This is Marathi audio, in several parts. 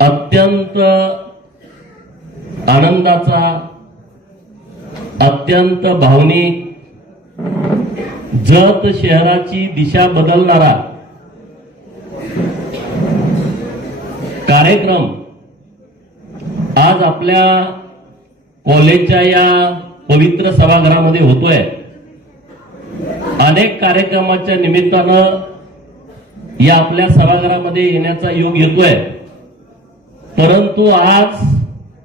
अत्यंत आनंदाचा, अत्यंत भावनिक, जत शहराची दिशा बदलणारा कार्यक्रम आज आपल्या कॉलेजच्या या पवित्र सभागृहामध्ये होतोय। अनेक कार्यक्रमाच्या निमित्तानं या आपल्या सभागृहामध्ये येण्याचा योग येतोय, परंतु आज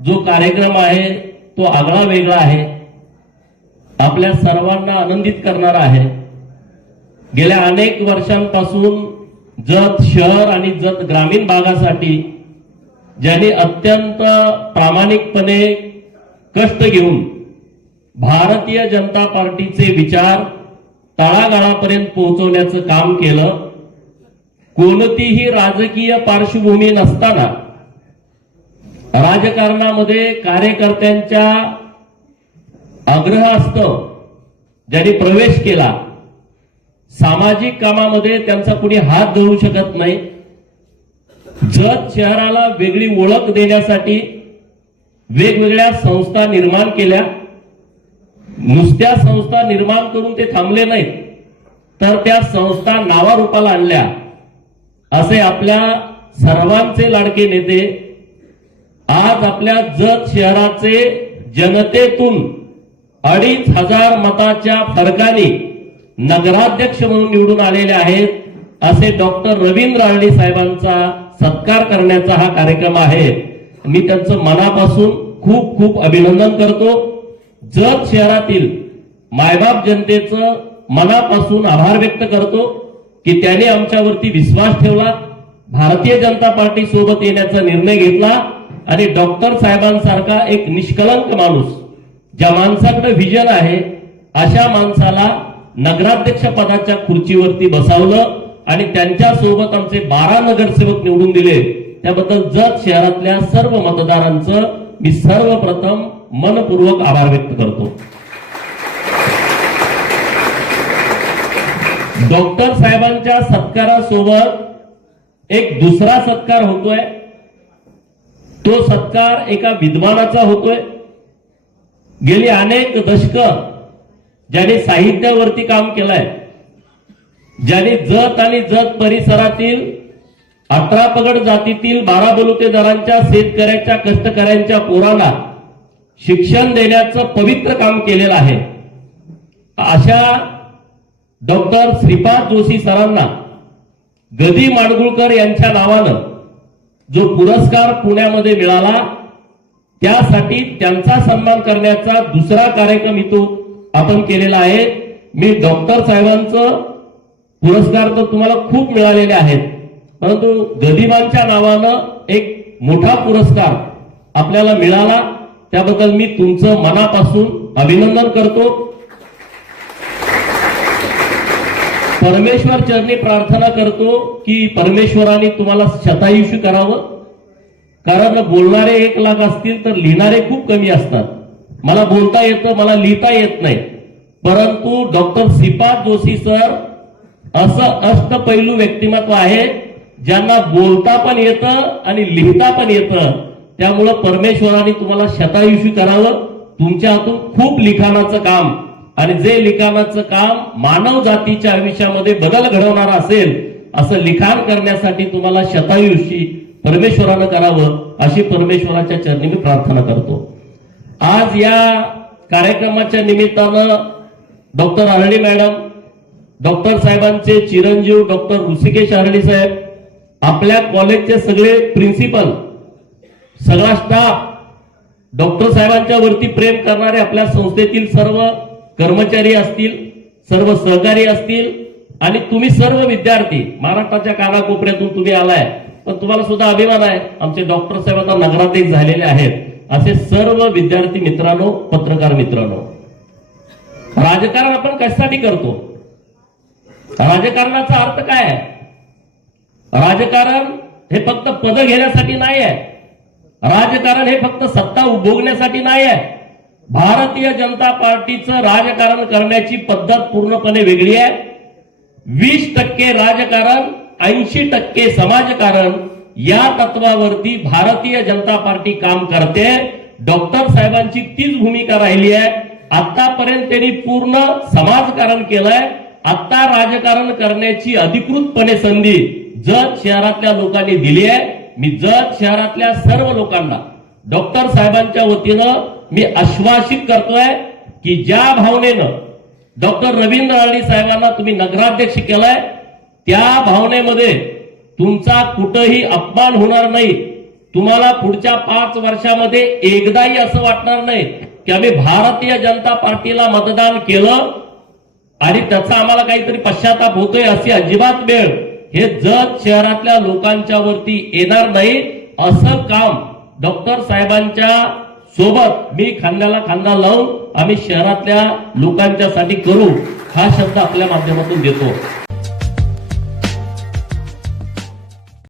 जो कार्यक्रम आहे तो आगळा वेगळा आहे, आपल्या सर्वांना आनंदित करणारा आहे। गेल्या अनेक वर्षांपासून जत शहर आणि जत ग्रामीण भागासाठी ज्यांनी अत्यंत प्रामाणिकपणे कष्ट घेऊन भारतीय जनता पार्टीचे विचार तळागाळापर्यंत पोहोचवण्याचं काम केलं, कोणतीही राजकीय पार्श्वभूमी नसताना राजकारणामध्ये कार्यकर्त्यांच्या आग्रहास्तव ज्यांनी प्रवेश केला, सामाजिक कामामध्ये त्यांचा कुणी हात धरू शकत नाही। जत शहराला वेगळी ओळख देण्यासाठी वेगवेगळ्या संस्था निर्माण केल्या। नुसत्या संस्था निर्माण करून ते थांबले नाहीत, तर त्या संस्था नावारूपाला आणल्या। असे आपल्या सर्वांचे लाडके नेते आज आपल्या जत शहराचे जनतेतून 2500 मताच्या फरकाने नगराध्यक्ष म्हणून निवडून आलेले आहेत। असे डॉक्टर रवींद्र आळडी साहेबांचा सत्कार करण्याचा हा कार्यक्रम आहे। मी त्यांचं मनापासून खूप खूप अभिनंदन करतो। जत शहरातील मायबाप जनतेचं मनापासून आभार व्यक्त करतो की त्यांनी आमच्यावरती विश्वास ठेवला, भारतीय जनता पार्टी सोबत येण्याचा निर्णय घेतला आणि डॉक्टर साहेबांसारखा एक निष्कलंक माणूस, ज्या माणसाकडे व्हिजन आहे, अशा माणसाला नगराध्यक्ष पदाच्या खुर्चीवरती बसवलं आणि त्यांच्या सोबत आमचे 12 नगरसेवक निवडून दिले। त्याबद्दल जत शहरातल्या सर्व मतदारांचं मी सर्वप्रथम मनपूर्वक आभार व्यक्त करतो। डॉक्टर साहेबांच्या सत्कारासोबत एक दुसरा सत्कार होतोय, तो सत्कार एका विद्वानाचा होतोय। गेली अनेक दशकं ज्यांनी साहित्यावरती काम केलंय, ज्यांनी जत आणि जत परिसरातील 18 पगड जातीतील 12 बलुतेदारांच्या, शेतकऱ्याच्या, कष्टकऱ्यांच्या पोरांना शिक्षण देण्याचं पवित्र काम केलेलं आहे, अशा डॉक्टर श्रीपाद जोशी सरांना गदी माडगुळकर यांच्या नावानं जो पुरस्कार पुण्यामध्ये मिळाला, त्यासाठी त्यांचा सन्मान करण्याचा दुसरा कार्यक्रम इथं आपण केलेला आहे। मी डॉक्टर साहेबांचं पुरस्कार तर तुम्हाला खूप मिळालेले आहेत, परंतु गदिमांच्या नावानं एक मोठा पुरस्कार आपल्याला मिळाला, त्याबद्दल मी तुमचं मनापासून अभिनंदन करतो। परमेश्वर चरणी प्रार्थना करतो की परमेश्वराने तुम्हाला शतायुषी करावं, कारण बोलणारे 1 लाख असतील तर लिहिणारे खूप कमी असतात। मला बोलता येतं, मला लिहिता येत नाही, परंतु डॉक्टर श्रीपाद जोशी सर असं अष्टपैलू व्यक्तिमत्व आहे, ज्यांना बोलता पण येतं आणि लिहिता पण येतं। त्यामुळं परमेश्वराने तुम्हाला शतायुषी करावं। तुमच्या हातून खूप लिखाणाचं काम, आणि जे लिखाणाचं काम मानव जातीच्या आयुष्यामध्ये बदल घडवणार असेल, असं लिखाण करण्यासाठी तुम्हाला शतायुषी परमेश्वरानं करावं, अशी परमेश्वराच्या चरणी मी प्रार्थना करतो। आज या कार्यक्रमाच्या निमित्तानं डॉक्टर आरडी मॅडम, डॉक्टर साहेबांचे चिरंजीव डॉक्टर ऋषिकेश आरडी साहेब, आपल्या कॉलेजचे सगळे प्रिन्सिपल, सगळा स्टाफ, डॉक्टर साहेबांच्या वरती प्रेम करणारे आपल्या संस्थेतील सर्व कर्मचारी असतील, सर्व सहकारी असतील, आणि तुम्ही सर्व विद्यार्थी, महाराष्ट्राच्या कानाकोपऱ्यातून तुम्ही आलाय, पण तुम्हाला सुद्धा अभिमान आहे, आमचे डॉक्टर साहेब आता नगराध्यक्ष झालेले आहेत। असे सर्व विद्यार्थी मित्रांनो, पत्रकार मित्रांनो, राजकारण आपण कशासाठी करतो? राजकारणाचा अर्थ काय आहे? राजकारण हे फक्त पद घेण्यासाठी नाही आहे, राजकारण हे फक्त सत्ता उपभोगण्यासाठी नाही आहे। भारतीय जनता पार्टीचं राजकारण करण्याची पद्धत पूर्णपणे वेगळी आहे। 20% राजकारण 80% समाजकारण या तत्वावरती भारतीय जनता पार्टी काम करते. डॉक्टर साहेबांची तीच भूमिका राहिली आहे. आतापर्यंत त्यांनी पूर्ण समाजकारण केलंय. आता राजकारण करण्याची अधिकृतपणे संधी जत शहरातल्या लोकांनी दिली आहे. मी जत शहरातल्या सर्व लोकांना डॉक्टर साहेबांच्या वतीनं मी आश्वासित करतोय की ज्या भावनेनं डॉक्टर रवींद्र राणे साहेबांना तुम्ही नगराध्यक्ष केलाय त्या भावनेमध्ये तुमचा कुठंही अपमान होणार नाही. तुम्हाला पुढच्या 5 वर्षामध्ये एकदाही असं वाटणार नाही की आम्ही भारतीय जनता पार्टीला मतदान केलं आणि त्याचा आम्हाला काहीतरी पश्चाताप होतोय अशी अजिबात वेळ हे जत शहरातल्या लोकांच्या वरती येणार नाही. असं काम डॉक्टर साहेबांच्या सोबत मी खांद्याला खांदा लावून आम्ही शहरातल्या लोकांच्यासाठी करू हा शब्द आपल्या माध्यमातून देतो.